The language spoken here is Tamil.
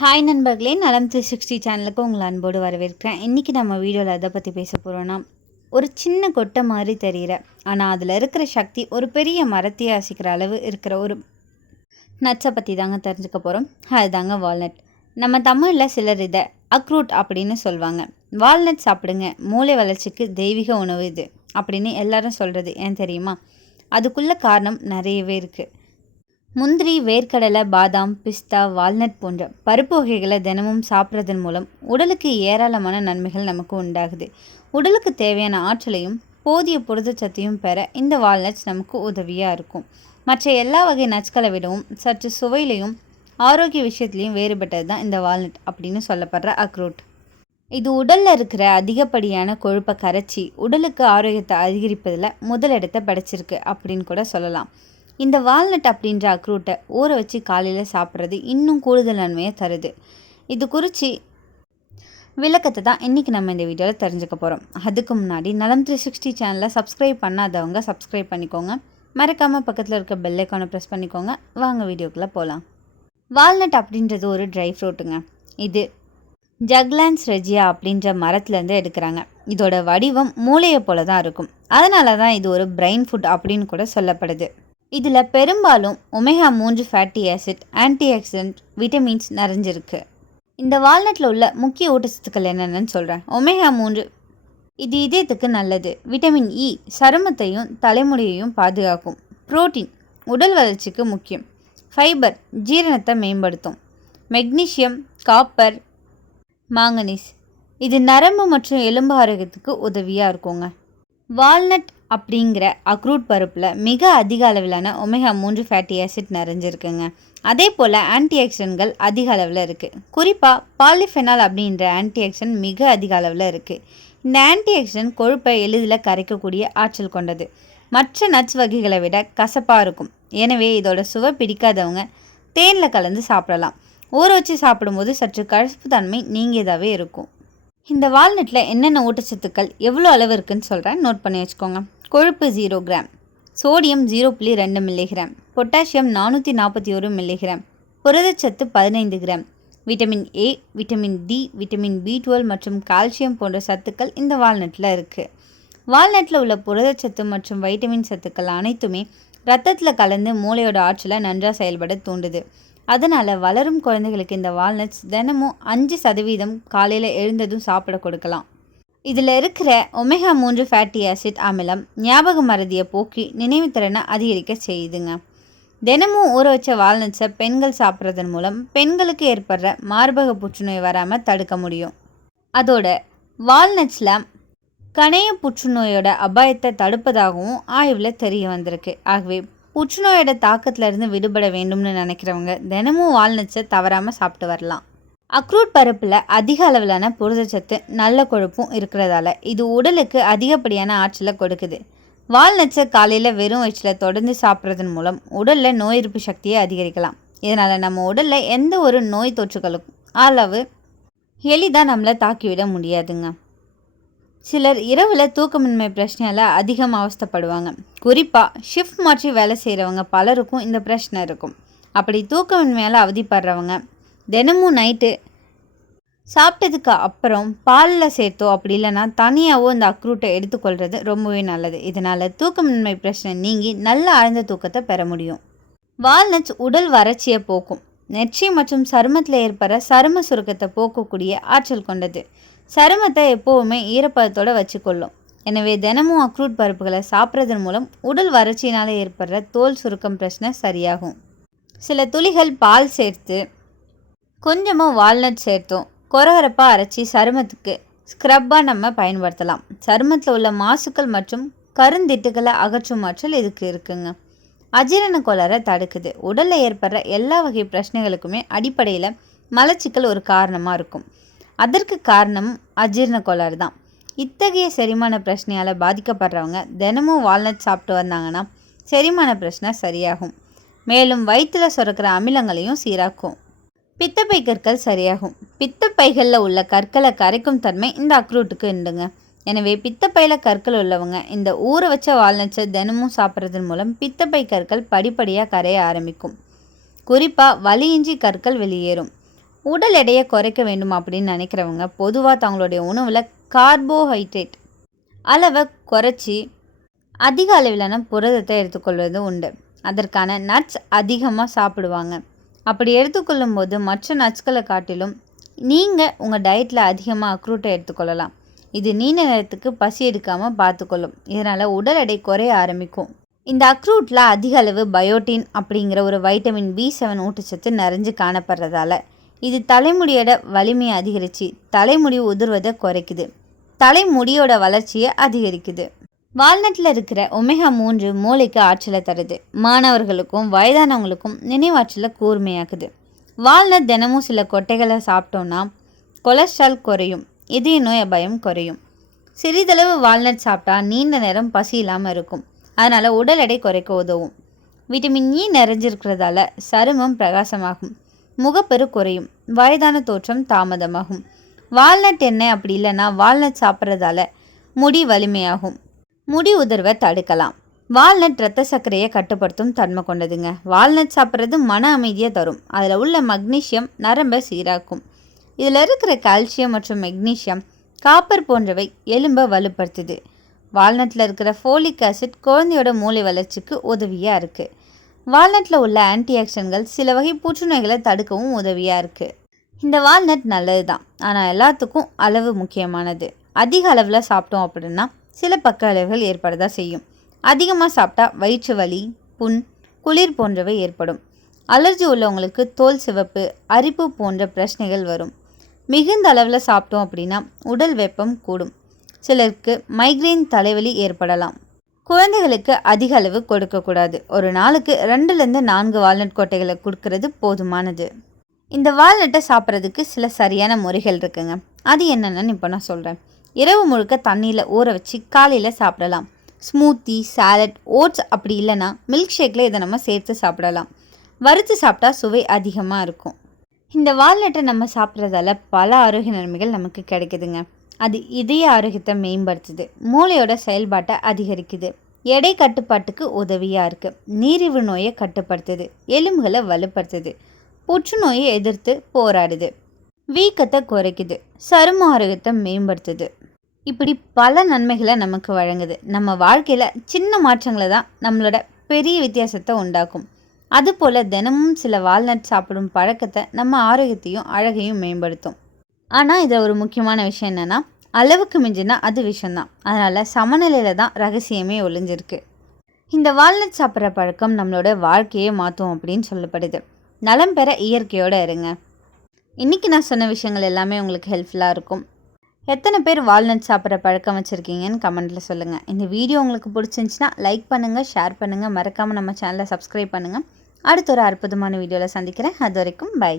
ஹாய் நண்பர்களே நலம் த்ரீ சிக்ஸ்டி சேனலுக்கு உங்களை அன்போடு வரவேற்கிறேன். இன்றைக்கி நம்ம வீடியோவில் அதை பற்றி பேச போகிறோன்னா ஒரு சின்ன கொட்டை மாதிரி தெரிகிற ஆனால் அதில் இருக்கிற சக்தி ஒரு பெரிய மரத்தையே அசிக்கிற அளவு இருக்கிற ஒரு நட்ஸை பற்றி தாங்க தெரிஞ்சுக்க போகிறோம் அதுதாங்க வால்நட் நம்ம தமிழில் சிலர் இதை அக்ரூட் அப்படின்னு சொல்லுவாங்க வால்நட் சாப்பிடுங்க மூளை வளர்ச்சிக்கு தெய்வீக உணவு இது அப்படின்னு எல்லாரும் சொல்கிறது ஏன் தெரியுமா? அதுக்குள்ள காரணம் நிறையவே இருக்குது முந்திரி வேர்க்கடலை பாதாம் பிஸ்தா வால்நட் போன்ற பருப்பு வகைகளை தினமும் சாப்பிட்றதன் மூலம் உடலுக்கு ஏராளமான நன்மைகள் நமக்கு உண்டாகுது. உடலுக்கு தேவையான ஆற்றலையும் போதிய புரதச்சத்தையும் பெற இந்த வால்நட்ஸ் நமக்கு உதவியாக இருக்கும். மற்ற எல்லா வகை நட்ஸ்களை விடவும் சற்று சுவையிலையும் ஆரோக்கிய விஷயத்துலையும் வேறுபட்டது தான் இந்த வால்நட் அப்படின்னு சொல்லப்படுற அக்ரூட். இது உடலில் இருக்கிற அதிகப்படியான கொழுப்பை கரைச்சி உடலுக்கு ஆரோக்கியத்தை அதிகரிப்பதில் முதலிடத்தை படைச்சிருக்கு அப்படின்னு கூட சொல்லலாம். இந்த வால்நட் அப்படின்ற அக்ரூட்டை ஊற வச்சு காலையில் சாப்பிட்றது இன்னும் கூடுதல் நன்மையை தருது. இது குறித்து விளக்கத்தை தான் இன்றைக்கி நம்ம இந்த வீடியோவில் தெரிஞ்சுக்க போகிறோம் அதுக்கு முன்னாடி நலம் த்ரீ சிக்ஸ்டி சேனலை சப்ஸ்கிரைப் பண்ணாதவங்க சப்ஸ்கிரைப் பண்ணிக்கோங்க. மறக்காமல் பக்கத்தில் இருக்க பெல் ஐக்கானை ப்ரெஸ் பண்ணிக்கோங்க. வாங்க வீடியோக்குள்ளே போகலாம் வால்நட் அப்படின்றது ஒரு ட்ரை ஃப்ரூட்டுங்க இது ஜக்லான்ஸ் ரெஜியா அப்படின்ற மரத்துலேருந்து எடுக்கிறாங்க. இதோட வடிவம் மூளையை போல தான் இருக்கும். அதனால தான் இது ஒரு பிரெயின் ஃபுட் அப்படின்னு கூட சொல்லப்படுது. இதில் பெரும்பாலும் ஒமேகா மூன்று fatty acid antioxidant vitamins நிறைஞ்சிருக்கு. இந்த வால்நட்டில் உள்ள முக்கிய ஊட்டச்சத்துக்கள் என்னென்னு சொல்கிறேன் ஒமேகா மூன்று இது இதயத்துக்கு நல்லது. விட்டமின் இ e, சருமத்தையும் தலைமுடியையும் பாதுகாக்கும். புரோட்டீன் உடல் வளர்ச்சிக்கு முக்கியம். ஃபைபர் ஜீரணத்தை மேம்படுத்தும். மெக்னீஷியம் காப்பர் மாங்கனீஸ் இது நரம்பு மற்றும் எலும்பு ஆரோக்கியத்துக்கு உதவியாக இருக்குங்க. வால்நட் அப்படிங்கிற அக்ரூட் பருப்பில் மிக அதிக அளவிலான ஒமேகா மூன்று ஃபேட்டி ஆசிட் நிறைஞ்சிருக்குங்க. அதே போல் ஆன்டி அதிக அளவில் இருக்குது குறிப்பாக பாலிஃபெனால் அப்படின்ற ஆன்டி மிக அதிக அளவில் இருக்குது இந்த ஆன்டி கொழுப்பை எளிதில் கரைக்கக்கூடிய ஆற்றல் கொண்டது. மற்ற நட்ஸ் வகைகளை விட கசப்பாக இருக்கும். எனவே இதோட சுவை பிடிக்காதவங்க தேனில் கலந்து சாப்பிடலாம். ஊற வச்சு சாப்பிடும்போது சற்று கசப்பு தன்மை நீங்கியதாகவே இருக்கும். இந்த வால்நட்டில் என்னென்ன ஊட்டச்சத்துக்கள் எவ்வளோ அளவு இருக்குன்னு சொல்கிறேன் நோட் பண்ணி வச்சுக்கோங்க. கொழுப்பு ஜீரோ கிராம் சோடியம் ஜீரோ புள்ளி ரெண்டு மில்லிகிராம் பொட்டாசியம் நானூற்றி நாற்பத்தி ஒரு மில்லிகிராம் புரதச்சத்து பதினைந்து gram vitamin A vitamin D vitamin B twelve மற்றும் கால்சியம் போன்ற சத்துக்கள் இந்த வால்நட்டில் இருக்குது வால்நட்டில் உள்ள புரதச்சத்து மற்றும் வைட்டமின் சத்துக்கள் அனைத்துமே ரத்தத்தில் கலந்து மூளையோட ஆற்றலை நன்றாக செயல்பட தூண்டுது. அதனால் வளரும் குழந்தைகளுக்கு இந்த வால்நட்ஸ் தினமும் அஞ்சு சதவீதம் காலையில் எழுந்ததும் சாப்பிட கொடுக்கலாம். இதில் இருக்கிற ஒமேகா மூன்று ஃபேட்டி ஆசிட் அமிலம் ஞாபக மறதியை போக்கி நினைவுத்திறனை அதிகரிக்க செய்யுதுங்க. தினமும் ஊற வச்ச வால்நட்ஸை பெண்கள் சாப்பிட்றதன் மூலம் பெண்களுக்கு ஏற்படுற மார்பக புற்றுநோய் வராமல் தடுக்க முடியும். அதோட வால்நட்ஸில் கணைய புற்றுநோயோட அபாயத்தை தடுப்பதாகவும் ஆய்வில் தெரிய வந்திருக்கு. ஆகவே புற்றுநோயோட தாக்கத்திலிருந்து விடுபட வேண்டும்னு நினைக்கிறவங்க தினமும் வால்நட்ஸை தவறாமல் சாப்பிட்டு வரலாம். அக்ரூட் பருப்பில் அதிக அளவிலான புரதச்சத்து நல்ல கொழுப்பும் இருக்கிறதால இது உடலுக்கு அதிகப்படியான ஆற்றலை கொடுக்குது. வால்நட்ஸை காலையில் வெறும் வயிற்றில் தொடர்ந்து சாப்பிட்றதன் மூலம் உடலில் நோய் எதிர்ப்பு சக்தியை அதிகரிக்கலாம். இதனால் நம்ம உடலில் எந்த ஒரு நோய் தொற்றுகளுக்கும் அளவு எளிதாக நம்மளை தாக்கிவிட முடியாதுங்க. சிலர் இரவில் தூக்கமின்மை பிரச்சனையால் அதிகம் அவஸ்தப்படுவாங்க. குறிப்பாக ஷிஃப்ட் மாற்றி வேலை செய்கிறவங்க பலருக்கும் இந்த பிரச்சனை இருக்கும். அப்படி தூக்கமின்மையால் அவதிப்படுறவங்க தினமும் நைட்டு சாப்பிட்டதுக்கு அப்புறம் பாலில் சேர்த்தோ அப்படி இல்லைன்னா தனியாகவோ இந்த அக்ரூட்டை எடுத்துக்கொள்கிறது ரொம்பவே நல்லது. இதனால் தூக்கமின்மை பிரச்சனை நீங்கி நல்ல ஆழ்ந்த தூக்கத்தை பெற முடியும். வால்நட்ஸ் உடல் வறட்சியை போக்கும். நெற்றி மற்றும் சருமத்தில் ஏற்படுற சரும சுருக்கத்தை போக்கக்கூடிய ஆற்றல் கொண்டது. சருமத்தை எப்போவுமே ஈரப்பதத்தோடு வச்சுக்கொள்ளும். எனவே தினமும் அக்ரூட் பருப்புகளை சாப்பிட்றதன் மூலம் உடல் வறட்சியினால் ஏற்படுற தோல் சுருக்கம் பிரச்சனை சரியாகும். சில துளிகள் பால் சேர்த்து கொஞ்சமாக வால்நட் சேர்த்தோம் கொரகரப்பாக அரைச்சி சருமத்துக்கு ஸ்க்ரப்பாக நம்ம பயன்படுத்தலாம். சருமத்தில் உள்ள மாசுக்கள் மற்றும் கருந்திட்டுகளை அகற்றும் ஆற்றல் இதுக்கு இருக்குங்க. அஜீரண கோளாறை தடுக்குது. உடலில் ஏற்படுற எல்லா வகை பிரச்சனைகளுக்குமே அடிப்படையில் மலச்சிக்கல் ஒரு காரணமாக இருக்கும். அதற்கு காரணம் அஜீரண கோளாறு தான். இத்தகைய செரிமான பிரச்சனையால் பாதிக்கப்படுறவங்க தினமும் வால்நட் சாப்பிட்டு வந்தாங்கன்னா செரிமான பிரச்சனை சரியாகும். மேலும் வயிற்றில் சுரக்கிற அமிலங்களையும் சீராக்கும். பித்தப்பை கற்கள் சரியாகும். பித்தப்பைகளில் உள்ள கற்களை கரைக்கும் தன்மை இந்த அக்ரூட்டுக்கு உண்டுங்க. எனவே பித்தப்பையில் கற்கள் உள்ளவங்க இந்த ஊற வச்ச வால்நட்ஸை தினமும் சாப்பிட்றதன் மூலம் பித்தப்பை கற்கள் படிப்படியாக கரைய ஆரம்பிக்கும். குறிப்பாக வலியின்றி கற்கள் வெளியேறும். உடல் எடையை குறைக்க வேண்டும் அப்படின்னு நினைக்கிறவங்க பொதுவாக தங்களுடைய உணவில் கார்போஹைட்ரேட் அளவை குறைச்சி அதிக அளவிலான புரதத்தை எடுத்துக்கொள்வது உண்டு. அதற்கான நட்ஸ் அதிகமாக சாப்பிடுவாங்க. அப்படி எடுத்துக்கொள்ளும் போது மற்ற நட்ஸ்களை காட்டிலும் நீங்கள் உங்கள் டயட்டில் அதிகமாக அக்ரூட்டை எடுத்துக்கொள்ளலாம். இது நீண்ட நேரத்துக்கு பசி எடுக்காமல் பார்த்துக்கொள்ளும். இதனால் உடல் எடை குறைய ஆரம்பிக்கும். இந்த அக்ரூட்டில் அதிக அளவு பயோட்டின் அப்படிங்கிற ஒரு வைட்டமின் பி செவன் ஊட்டச்சத்து நிறைஞ்சு காணப்படுறதால இது தலைமுடியோட வலிமையை அதிகரித்து தலைமுடி உதிர்வதை குறைக்குது. தலைமுடியோட வளர்ச்சியை அதிகரிக்குது. வால்நட்டில் இருக்கிற ஒமேகா மூன்று மூளைக்கு ஆற்றலை தருது. மாணவர்களுக்கும் வயதானவங்களுக்கும் நினைவாற்றலை கூர்மையாக்குது. வால்நட் தினமும் சில கொட்டைகளை சாப்பிட்டோன்னா கொலஸ்ட்ரால் குறையும் இதய நோய் அபாயம் குறையும். சிறிதளவு வால்நட் சாப்பிட்டா நீண்ட நேரம் பசி இல்லாமல் இருக்கும். அதனால் உடல் எடை குறைக்க உதவும். விட்டமின் இ நிறைஞ்சிருக்கிறதால சருமம் பிரகாசமாகும். முகப்பெரு குறையும். வயதான தோற்றம் தாமதமாகும். வால்நட் எண்ணெய் அப்படி இல்லைன்னா வால்நட் சாப்பிட்றதால முடி வலிமையாகும். முடி உதிர்வை தடுக்கலாம். வால்நட் ரத்த சர்க்கரையை கட்டுப்படுத்தும் தன்மை கொண்டதுங்க. வால்நட் சாப்பிட்றது மன அமைதியை தரும். அதில் உள்ள மக்னீஷியம் நரம்பை சீராக்கும். இதில் இருக்கிற கால்சியம் மற்றும் மெக்னீஷியம் காப்பர் போன்றவை எலும்பை வலுப்படுத்துது. வால்நட்டில் இருக்கிற ஃபோலிக் ஆசிட் குழந்தையோட மூளை வளர்ச்சிக்கு உதவியாக இருக்குது வால்நட்டில் உள்ள ஆன்டி ஆக்சிடன்கள் சில வகை புற்றுநோய்களை தடுக்கவும் உதவியாக இருக்குது இந்த வால்நட் நல்லது தான் ஆனால் எல்லாத்துக்கும் அளவு முக்கியமானது. அதிக அளவில் சாப்பிட்டோம் அப்படின்னா சில பக்க விளைவுகள் ஏற்பட தான் செய்யும். அதிகமாக சாப்பிட்டா வயிற்று வலி புண் குளிர் போன்றவை ஏற்படும். அலர்ஜி உள்ளவங்களுக்கு தோல் சிவப்பு அரிப்பு போன்ற பிரச்சனைகள் வரும். மிகுந்த அளவில் சாப்பிட்டோம் அப்படின்னா உடல் வெப்பம் கூடும். சிலருக்கு மைக்ரைன் தலைவலி ஏற்படலாம். குழந்தைகளுக்கு அதிக அளவு கொடுக்கக்கூடாது ஒரு நாளுக்கு ரெண்டுலேருந்து நான்கு வால்நட் கொட்டைகளை கொடுக்கறது போதுமானது. இந்த வால்நட்டை சாப்பிட்றதுக்கு சில சரியான முறைகள் இருக்குங்க. அது என்னென்னு இப்போ நான் சொல்கிறேன் இரவு முழுக்க தண்ணியில் ஊற வச்சு காலையில் சாப்பிடலாம். ஸ்மூத்தி சாலட் ஓட்ஸ் அப்படி இல்லைன்னா மில்க் ஷேக்கில் இதை நம்ம சேர்த்து சாப்பிடலாம். வறுத்து சாப்பிட்டா சுவை அதிகமாக இருக்கும். இந்த வால்நட்டை நம்ம சாப்பிட்றதால பல ஆரோக்கிய நன்மைகள் நமக்கு கிடைக்குதுங்க. அது இதய ஆரோக்கியத்தை மேம்படுத்துது. மூளையோட செயல்பாட்டை அதிகரிக்குது. எடை கட்டுப்பாட்டுக்கு உதவியாக இருக்குது நீரிழிவு நோயை கட்டுப்படுத்துது. எலும்புகளை வலுப்படுத்துது. புற்றுநோயை எதிர்த்து போராடுது. வீக்கத்தை குறைக்குது. சரும ஆரோக்கியத்தை மேம்படுத்துது. இப்படி பல நன்மைகளை நமக்கு வழங்குது. நம்ம வாழ்க்கையில் சின்ன மாற்றங்களை தான் நம்மளோட பெரிய வித்தியாசத்தை உண்டாக்கும். அதுபோல் தினமும் சில வால்நட் சாப்பிடும் பழக்கத்தை நம்ம ஆரோக்கியத்தையும் அழகையும் மேம்படுத்தும். ஆனால் இதில் ஒரு முக்கியமான விஷயம் என்னென்னா அளவுக்கு மிஞ்சினா அது விஷயந்தான் அதனால் சமநிலையில் தான் ரகசியமே ஒளிஞ்சிருக்கு. இந்த வால்நட் சாப்பிட்ற பழக்கம் நம்மளோட வாழ்க்கையே மாற்றும் அப்படின்னு சொல்லப்படுது. நலம் பெற இயற்கையோடு இருங்க. இன்றைக்கி நான் சொன்ன விஷயங்கள் எல்லாமே உங்களுக்கு ஹெல்ப்ஃபுல்லாக இருக்கும். எத்தனை பேர் வால்நட் சாப்பிட்ற பழக்கம் வச்சுருக்கீங்கன்னு கமெண்ட்டில் சொல்லுங்கள் இந்த வீடியோ உங்களுக்கு பிடிச்சிருந்துச்சின்னா லைக் பண்ணுங்கள் ஷேர் பண்ணுங்கள் மறக்காமல் நம்ம சேனலை சப்ஸ்கிரைப் பண்ணுங்கள் அடுத்த ஒரு அற்புதமான வீடியோவில் சந்திக்கிறேன். அது வரைக்கும் பை